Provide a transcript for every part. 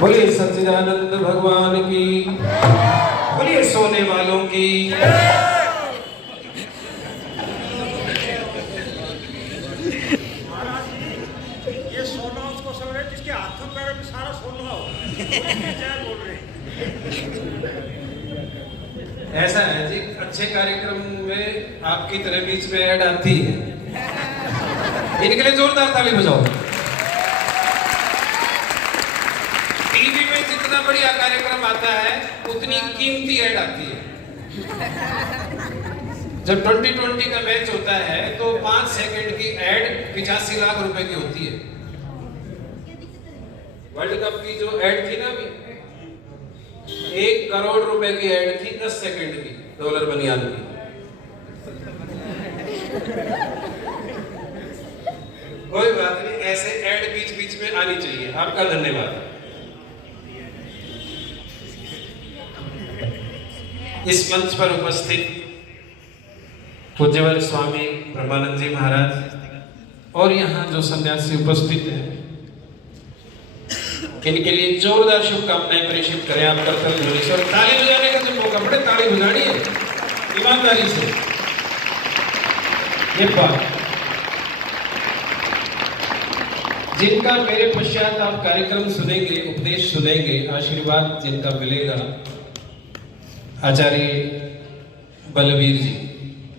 बोलिए सच्चिदानंद भगवान की, बोलिए सोने वालों की। ये सोना उसको समझ रहे जिसके हाथों पैरों में सारा सोना हो। बोल रहे ऐसा है जी, अच्छे कार्यक्रम में आपकी तरह बीच में ऐड आती है, इनके लिए जोरदार ताली बजाओ। टीवी में जितना बढ़िया कार्यक्रम आता है उतनी कीमती ऐड आती है। जब 2020 का मैच होता है तो 5 सेकंड की ऐड 85 लाख रुपए की होती है। वर्ल्ड कप की जो ऐड थी ना अभी, 1 करोड़ रुपए की ऐड थी 10 सेकंड की, डॉलर बनियान की। कोई बात नहीं, ऐसे ऐड बीच बीच में आनी चाहिए। आपका धन्यवाद। इस मंच पर उपस्थित पूज्यवर स्वामी ब्रह्मानंद जी महाराज और यहाँ जो सन्यासी उपस्थित हैं, इनके लिए जोरदार शुभकामनाएं प्रेषित करें आप कर्तव्य से। और ताली बजाने का जो मौका पड़े, ताली बजानी है ईमानदारी से। ये बात जिनका मेरे पश्चात आप कार्यक्रम सुनेंगे, उपदेश सुनेंगे, आशीर्वाद जिनका मिलेगा, आचार्य बलवीर जी,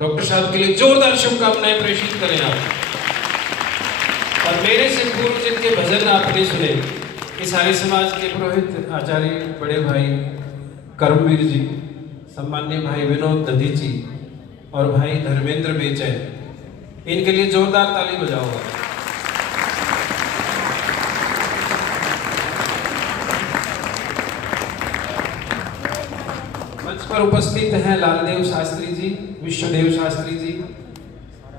डॉक्टर साहब के लिए जोरदार शुभकामनाएं प्रेषित करें आप। और मेरे से पूर्व जिनके भजन आपने सुने, इस आर्य समाज के पुरोहित आचार्य बड़े भाई कर्मवीर जी, सम्मान्य भाई विनोद दधी जी और भाई धर्मेंद्र बेचैन, इनके लिए जोरदार ताली बजाओ। मंच पर उपस्थित हैं लालदेव शास्त्री जी, विश्वदेव शास्त्री जी,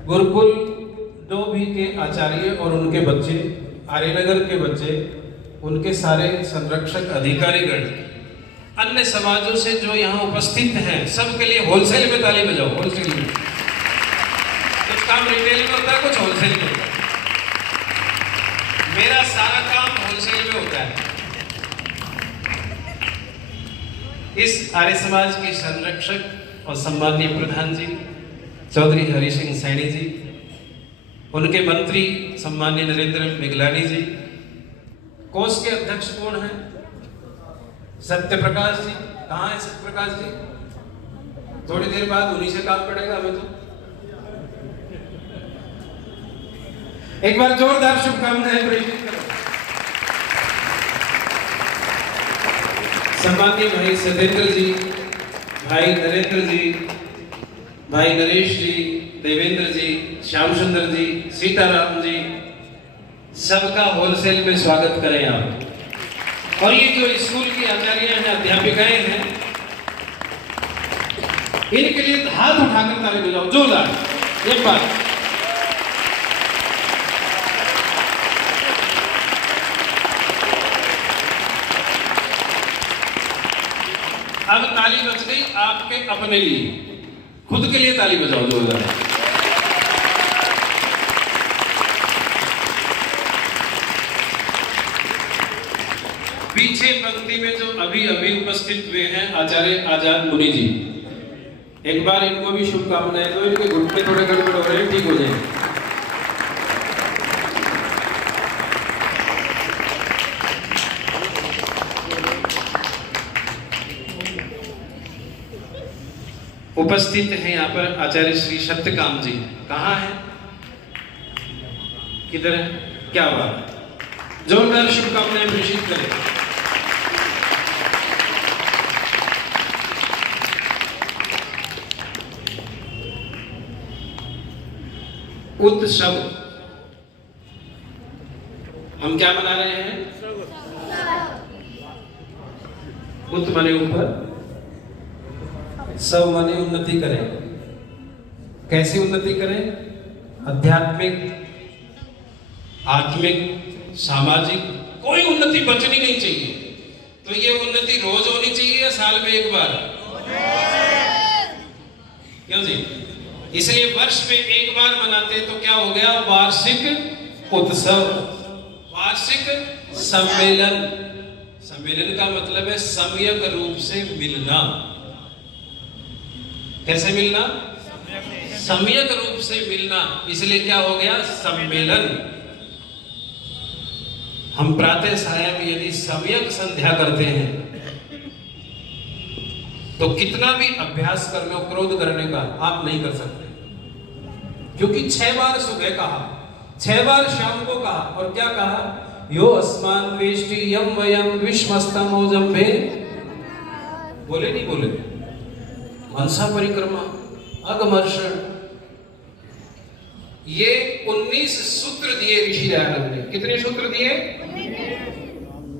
गुरुकुल डोभी के आचार्य और उनके बच्चे, आर्यनगर के बच्चे, उनके सारे संरक्षक अधिकारीगण, अन्य समाजों से जो यहाँ उपस्थित हैं, सबके लिए होलसेल में ताली बजाओ। होलसेल में कुछ काम रिटेल में होता है, कुछ होलसेल में होता है। मेरा सारा काम होलसेल में होता है। इस आर्य समाज के संरक्षक और सम्मानीय प्रधान जी चौधरी हरि सिंह सैनी जी, उनके मंत्री सम्मानीय नरेंद्र मिगलानी जी, कोष के अध्यक्ष कौन है? सत्य प्रकाश जी। कहाँ है सत्य प्रकाश जी? थोड़ी देर बाद उन्हीं से काम पड़ेगा हमें तो। एक बार जोरदार शुभकामनाएं प्रेषित करो। सम्मानीय भाई सत्येंद्र जी, भाई नरेंद्र जी, भाई नरेश जी, देवेंद्र जी, श्याम सुंदर जी, सीताराम जी, सबका होलसेल में स्वागत करें आप। और ये जो स्कूल की आचार्य हैं, अध्यापिकाएं हैं, इनके लिए हाथ उठाकर ताली बजाओ जोरदार एक बार। अब ताली बज गई आपके अपने लिए, खुद के लिए ताली बजाओ जोरदार। पीछे पंक्ति में जो अभी अभी उपस्थित हुए हैं आचार्य आजाद मुनि जी, एक बार इनको भी शुभकामनाएं दो। इनके घुटने थोड़े गड़बड़ हो रहे हैं, ठीक हो जाएंगे। उपस्थित हैं यहाँ पर आचार्य श्री सत्यकाम जी। कहाँ है, किधर है? क्या बात, जोरदार शुभकामनाएं प्रेषित करें। उत्सव हम क्या मना रहे हैं? उत माने ऊपर, सब माने उन्नति करें। कैसी उन्नति करें? आध्यात्मिक, आत्मिक, सामाजिक, कोई उन्नति बचनी नहीं चाहिए। तो ये उन्नति रोज होनी चाहिए या साल में एक बार? क्यों जी? इसलिए वर्ष में एक बार मनाते हैं तो क्या हो गया? वार्षिक उत्सव, वार्षिक सम्मेलन। सम्मेलन का मतलब है सम्यक रूप से मिलना। कैसे मिलना? सम्यक रूप से मिलना, इसलिए क्या हो गया? सम्मेलन। हम प्रातः सायं यदि सम्यक संध्या करते हैं तो कितना भी अभ्यास कर लो क्रोध करने का, आप नहीं कर सकते, क्योंकि 6 बार सुबह कहा, 6 बार शाम को कहा, और क्या कहा? यो अस्मान वेष्टि यम वयम विश्वस्तम ओजंभे। बोले नहीं बोले? मनसा परिक्रमा, अगमर्षण, ये 19 सूत्र दिए ऋषि दयानंद ने। कितने सूत्र दिए?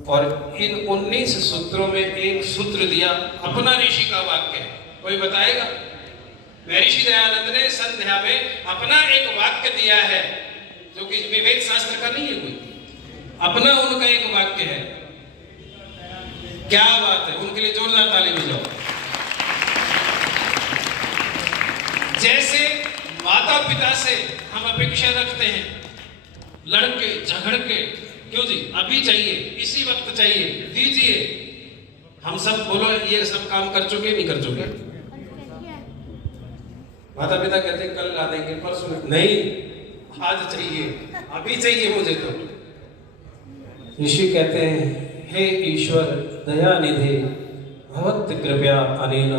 और इन 19 सूत्रों में एक सूत्र दिया, अपना ऋषि का वाक्य है। कोई बताएगा? ऋषि दयानंद ने संध्या में अपना एक वाक्य दिया है, जो कि विवेक शास्त्र का नहीं है, कोई अपना उनका एक वाक्य है। क्या बात है, उनके लिए जोरदार ताली बजाओ। जैसे माता पिता से हम अपेक्षा रखते हैं, लड़के झगड़ के, क्यों जी अभी चाहिए, इसी वक्त चाहिए, दीजिए। हम सब बोलो ये सब काम कर चुके नहीं कर चुके? माता पिता कहते हैं कल ला देंगे, परसों नहीं, आज चाहिए, अभी चाहिए मुझे। तो ऋषि कहते हैं हे ईश्वर दया निधे भवत कृपया अनेन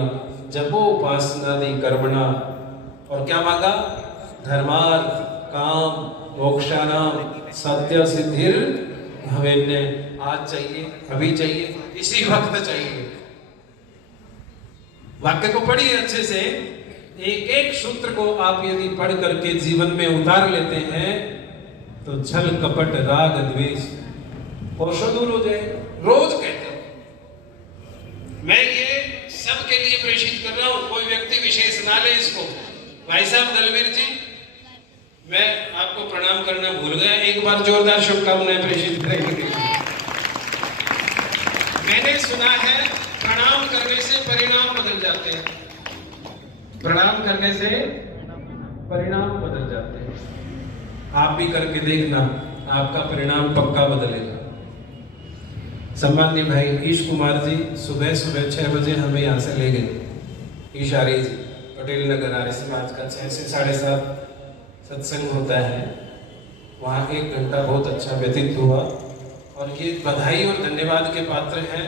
जपोपासनादि कर्मणा। और क्या मांगा? धर्मार्थ काम मोक्षानाम सत्य सिद्धिर भवेन्य। आज चाहिए, अभी चाहिए, इसी वक्त चाहिए। वाक्य को पढ़िए अच्छे से, एक एक सूत्र को आप यदि पढ़ करके जीवन में उतार लेते हैं तो छल कपट राग द्वेष कोशों दूर हो जाएगा। रोज कहते हैं, मैं ये सबके लिए प्रेषित कर रहा हूं, कोई व्यक्ति विशेष ना ले इसको। भाई साहब दलवीर जी, मैं आपको प्रणाम करना भूल गया, एक बार जोरदार शुभकामनाएं प्रेषित करेंगे। मैंने सुना है प्रणाम करने से परिणाम बदल जाते हैं, प्रणाम करने से परिणाम बदल जाते हैं। आप भी करके देखना, आपका परिणाम पक्का बदलेगा। सम्माननीय भाई ईश कुमार जी सुबह सुबह 6 बजे हमें यहाँ से ले गए। ईशारी जी पटेल नगर आर्य समाज का 6 से 7:30 सत्संग होता है, वहाँ 1 घंटा बहुत अच्छा व्यतीत हुआ। और ये बधाई और धन्यवाद के पात्र हैं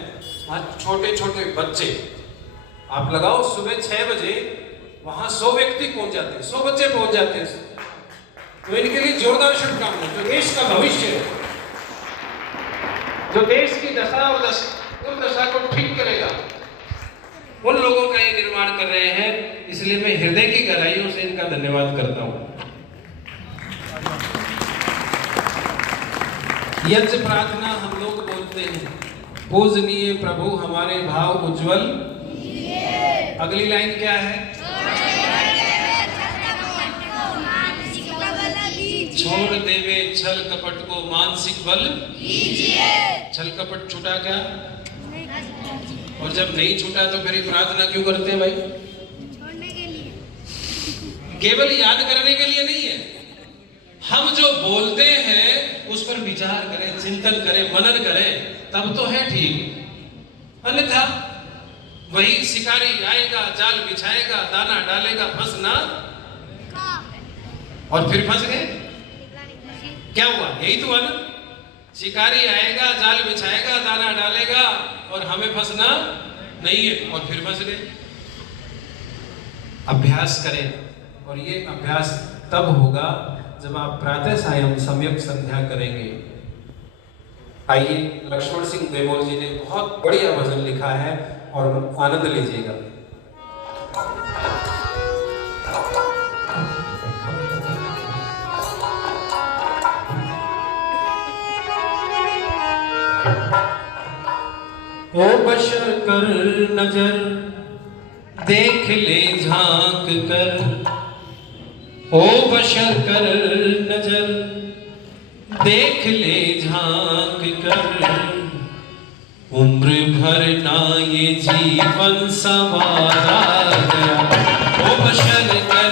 वहाँ छोटे छोटे बच्चे। आप लगाओ सुबह 6 बजे वहाँ 100 व्यक्ति पहुंच जाते हैं, 100 बच्चे पहुंच जाते हैं, तो इनके लिए जोरदार शुभकामनाएं। जो देश का भविष्य है, जो देश की दशा और दुर्दशा को ठीक करेगा, उन लोगों का ये निर्माण कर रहे हैं। इसलिए मैं हृदय की गहराइयों से इनका धन्यवाद करता हूं। यज्ञ प्रार्थना हम लोग बोलते हैं, पूजनीय प्रभु हमारे भाव उज्जवल। अगली लाइन क्या है? छोड़ देवे छल कपट को मानसिक बल दीजिए। छल कपट छूटा क्या? और जब नहीं छूटा तो फिर प्रार्थना क्यों करते हैं भाई? छोड़ने के लिए, केवल याद करने के लिए नहीं है। हम जो बोलते हैं उस पर विचार करें, चिंतन करें, मनन करें, तब तो है ठीक। अन्यथा वही शिकारी आएगा, जाल बिछाएगा, दाना डालेगा, फंसना, और फिर फंस गए। क्या हुआ? यही तो हुआ ना, शिकारी आएगा, जाल बिछाएगा, दाना डालेगा, और हमें फंसना नहीं है, और फिर फंस गए। अभ्यास करें, और ये अभ्यास तब होगा जब आप प्रातः सायं सम्यक संध्या करेंगे। आइए, लक्ष्मण सिंह देमोल जी ने बहुत बढ़िया भजन लिखा है और आनंद लीजिएगा। ओ बशर कर नजर देख ले झांक कर, ओ बशर कर नजर देख ले झांक कर, उम्र भर ना ये जीवन संवारा गया। ओ बशर कर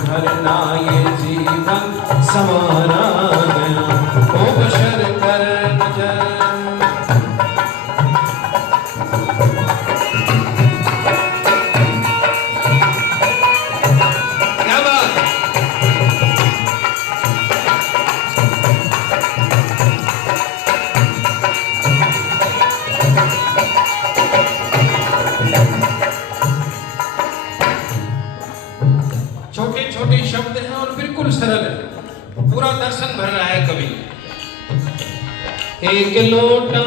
भरना ये जीवन संवारा गया। ओ बशर कर नजर, क्या बात। छोटे छोटे शब्द हैं और बिल्कुल सरल है, पूरा दर्शन भर रहा है कवि। एक लोटा,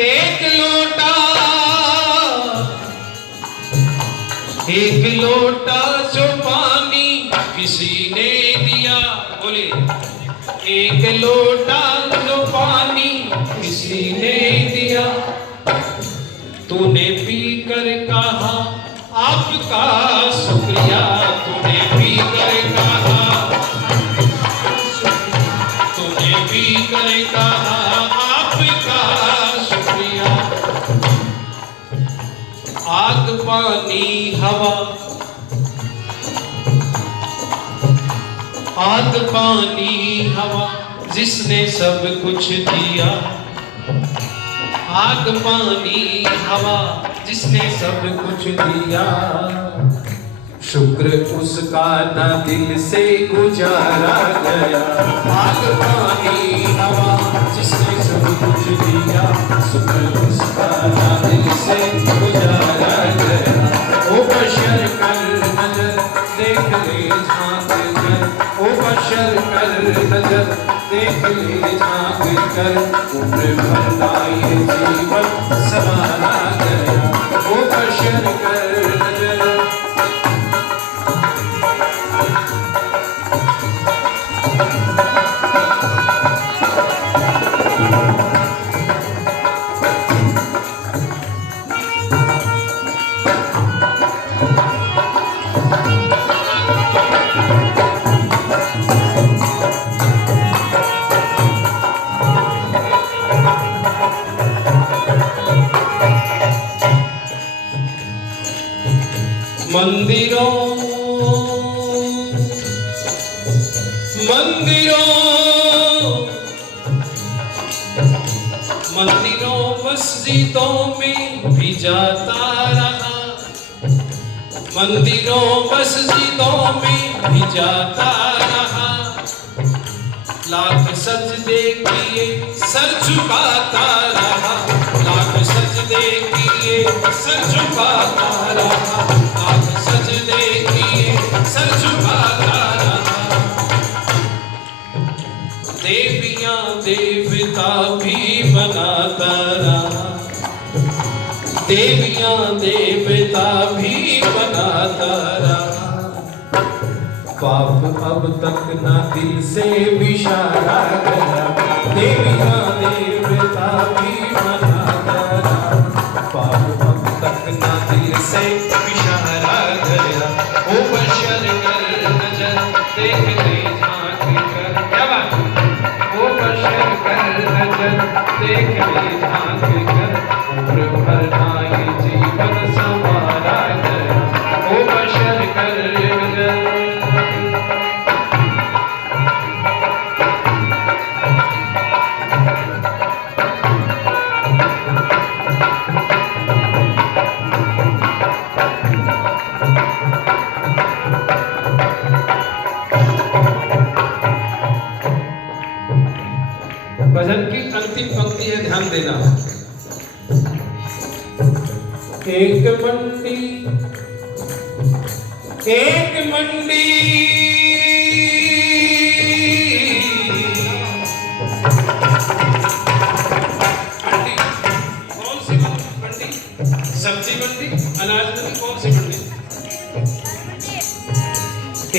एक लोटा, एक लोटा जो पानी किसी ने दिया, बोलिए। एक लोटा जो पानी किसी ने दिया, तूने पी कर कहा आपका शुक्रिया, तूने पी कर कहा, तूने पी कर कहा आपका शुक्रिया। आग पानी हवा, आग पानी हवा जिसने सब कुछ दिया, आग पानी हवा जिसने सब कुछ दिया। शुक्र उसका न दिल से गुजारा गया, आग पानी हवा जिसने सब कुछ दिया, शुक्र उसका न दिल से गुजारा गया। ओ बशर कर नजर देख ले झांक कर, ओ बशर कर नजर देख ले झांक कर, उम्र भरना ये जीवन संवारा गया। ओ बशर कर नजर, मंदिरों मंदिरों मंदिरों मस्जिदों में भी जाता रहा, मंदिरों मस्जिदों में भी जाता रहा। लाख सजदे किए सर झुकाता रहा, लाख सजदे किए सर झुकाता रहा, लाख सजदे किए सर झुकाता रहा। देवियां देवता भी बनाता रहा, देवियां देवता भी बनाता रहा। पाप अब तक न दिल से बिछाया गया, देवियां देवता भी बनाता रहा। पाप अब तक न दिल से बिछाया गया। ओ बशर कर नजर देख ले झांक कर, क्या बात। ओ बशर कर नजर देख ले झांक कर, उम्र भरना ये जीवन संवारा गया। ओ बशर कर नजर, भजन की अंतिम पंक्ति है, ध्यान देना। एक मंडी, एक मंडी, मंडी कौन सी मंडी? सब्जी मंडी, अनाज मंडी, कौन सी मंडी?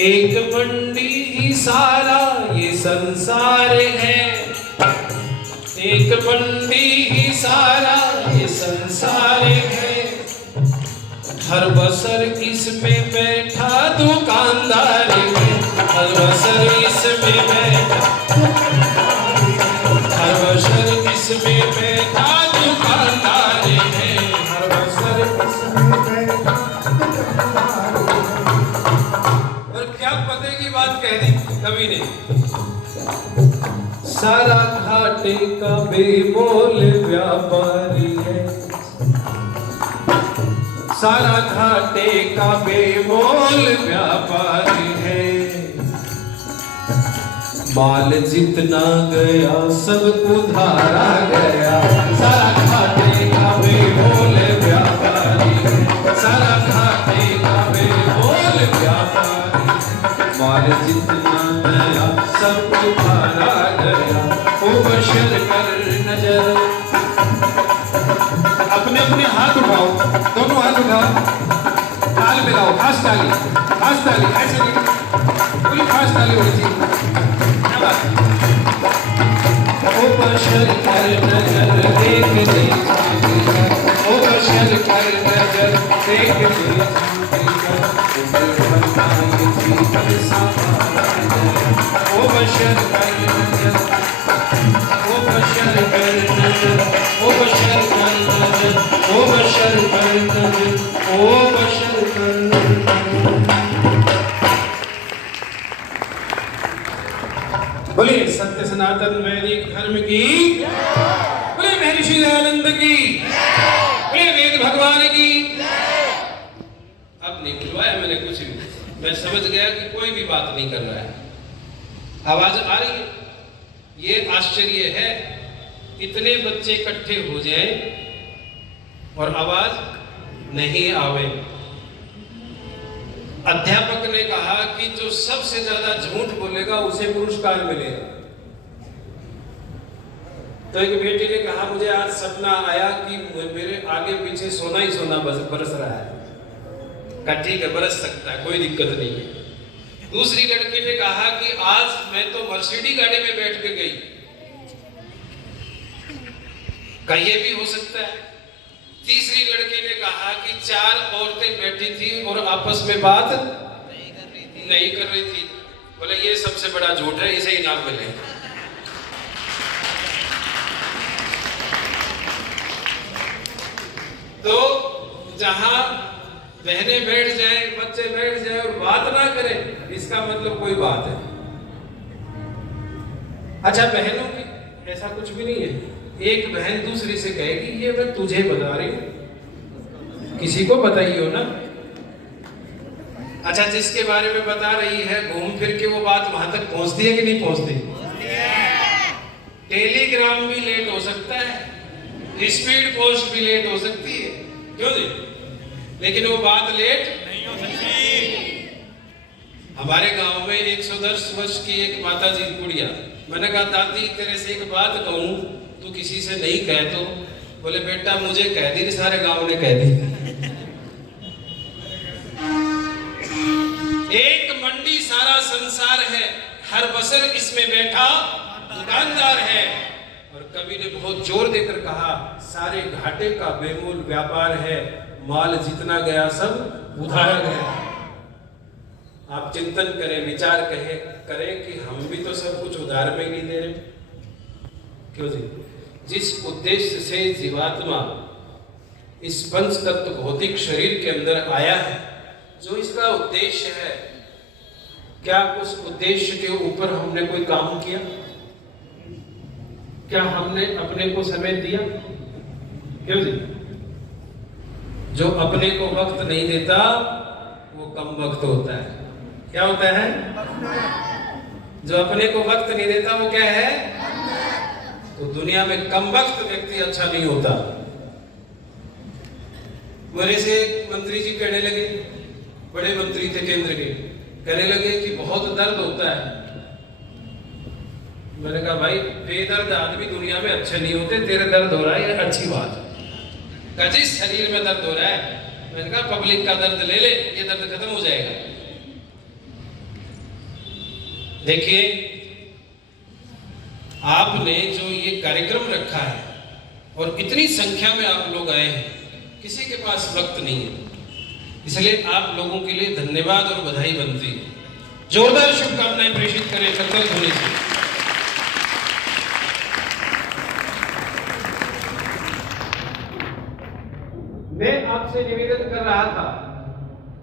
एक मंडी ही सारा ये संसार है, एक मंडी ही सारा ये संसार है। हर बसर इसमें बैठा दुकानदार है, हर बसर इसमें बैठा, हर बसर इसमें बैठा दुकानदार है, हर बसर इसमें बैठा दुकानदार है। कवि ने। सारा घाटे का बेमोल व्यापारी है, सारा घाटे का बेमोल व्यापारी है। माल जितना गया सब उधारा गया, सारा घाटे का बेमोल व्यापारी है, सारा घाटे का बेमोल व्यापारी। माल जितना गया सब उधारा गया, ओ बशर कर नजर। अपने अपने हाथ उठाओ, दोनों हाथ उठाओ, ताल मिलाओ, खास ताली, ऐसे नहीं, पूरी खास ताली होनी चाहिए। ओ बशर कर नजर देख ले, ओ बशर कर नजर देख ले, ओ बशर कर नजर, ओ बशर कर नजर, ओ बशर कर नजर, ओ बशर कर नजर, ओ बशर कर नजर। बोलिए सत्य सनातन वैदिक धर्म की, बोलिए महर्षि दयानंद की, बोलिए वेद भगवान की। अब नहीं बुलवाया मैंने कुछ भी, मैं समझ गया कि कोई भी बात नहीं कर रहा है। आवाज आ रही है। ये आश्चर्य है, इतने बच्चे इकट्ठे हो जाएं और आवाज नहीं आवे। अध्यापक ने कहा कि जो सबसे ज्यादा झूठ बोलेगा उसे पुरस्कार मिलेगा। तो एक बेटी ने कहा मुझे आज सपना आया कि मेरे आगे पीछे सोना ही सोना बरस रहा है। कहा ठीक है, बरस सकता है, कोई दिक्कत नहीं है। दूसरी लड़की ने कहा कि आज मैं तो मर्सिडीज गाड़ी में बैठ के गई। कहा यह भी हो सकता है। तीसरी लड़की ने कहा कि 4 औरतें बैठी थी और आपस में बात नहीं कर रही थी। बोले ये सबसे बड़ा झूठ है, इसे इनाम मिलेगा। तो जहां बहनें बैठ जाए, बच्चे बैठ जाए और बात ना करें, इसका मतलब कोई बात है। अच्छा, बहनों की ऐसा कुछ भी नहीं है। एक बहन दूसरी से कहेगी ये मैं तुझे बता रही हूं, किसी को बताइयो ना। अच्छा, जिसके बारे में बता रही है घूम फिर के वो बात वहां तक पहुंचती है कि नहीं पहुंचती? टेलीग्राम भी लेट हो सकता है, स्पीड पोस्ट भी लेट हो सकती है, क्यों जी? लेकिन वो बात लेट नहीं हो सकती। हमारे गांव में 110 वर्ष की एक माता जी गुड़िया, मैंने कहा दादी तेरे से एक बात कहूं, तू किसी से नहीं कह तो? बोले बेटा मुझे कह दी, सारे गांव ने कह दी। एक मंडी सारा संसार है, हर बसर इसमें बैठा दुकानदार है। और कवि ने बहुत जोर देकर कहा सारे घाटे का बेमूल व्यापार है, माल जितना गया सब उधारा गया। आप चिंतन करें, विचार करें कि हम भी तो सब कुछ उधार में ही नहीं दे रहे, क्यों जी? जिस उद्देश्य से जीवात्मा इस पंच तत्व भौतिक शरीर के अंदर आया है, जो इसका उद्देश्य है, क्या उस उद्देश्य के ऊपर हमने कोई काम किया? क्या हमने अपने को समय दिया? क्यों जी? जो अपने को वक्त नहीं देता वो कम वक्त होता है। क्या होता है? जो अपने को वक्त नहीं देता वो क्या है? तो दुनिया में कम वक्त व्यक्ति अच्छा नहीं होता। मेरे से मंत्री जी कहने लगे, बड़े मंत्री थे केंद्र के, कहने लगे कि बहुत दर्द होता है। मैंने कहा भाई बेदर्द आदमी दुनिया में अच्छे नहीं होते, तेरे दर्द हो रहा है ये अच्छी बात है। कहा जिस शरीर में दर्द हो रहा है, मैंने कहा पब्लिक का दर्द ले ले, ये दर्द खत्म हो जाएगा। देखिए आपने जो ये कार्यक्रम रखा है और इतनी संख्या में आप लोग आए हैं, किसी के पास वक्त नहीं है, इसलिए आप लोगों के लिए धन्यवाद और बधाई बनती है। जोरदार शुभकामनाएं प्रेषित करें करतल ध्वनि से। मैं आपसे निवेदन कर रहा था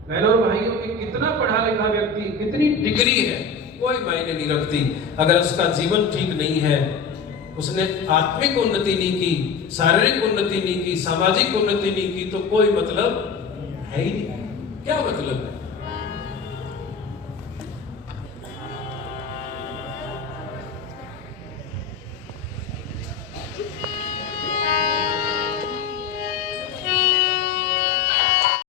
बहनों और भाइयों कि कितना पढ़ा लिखा व्यक्ति, कितनी डिग्री है, कोई मायने नहीं रखती। अगर उसका जीवन ठीक नहीं है, उसने आत्मिक उन्नति नहीं की, शारीरिक उन्नति नहीं की, सामाजिक उन्नति नहीं की, तो कोई मतलब है ही नहीं। क्या मतलब है?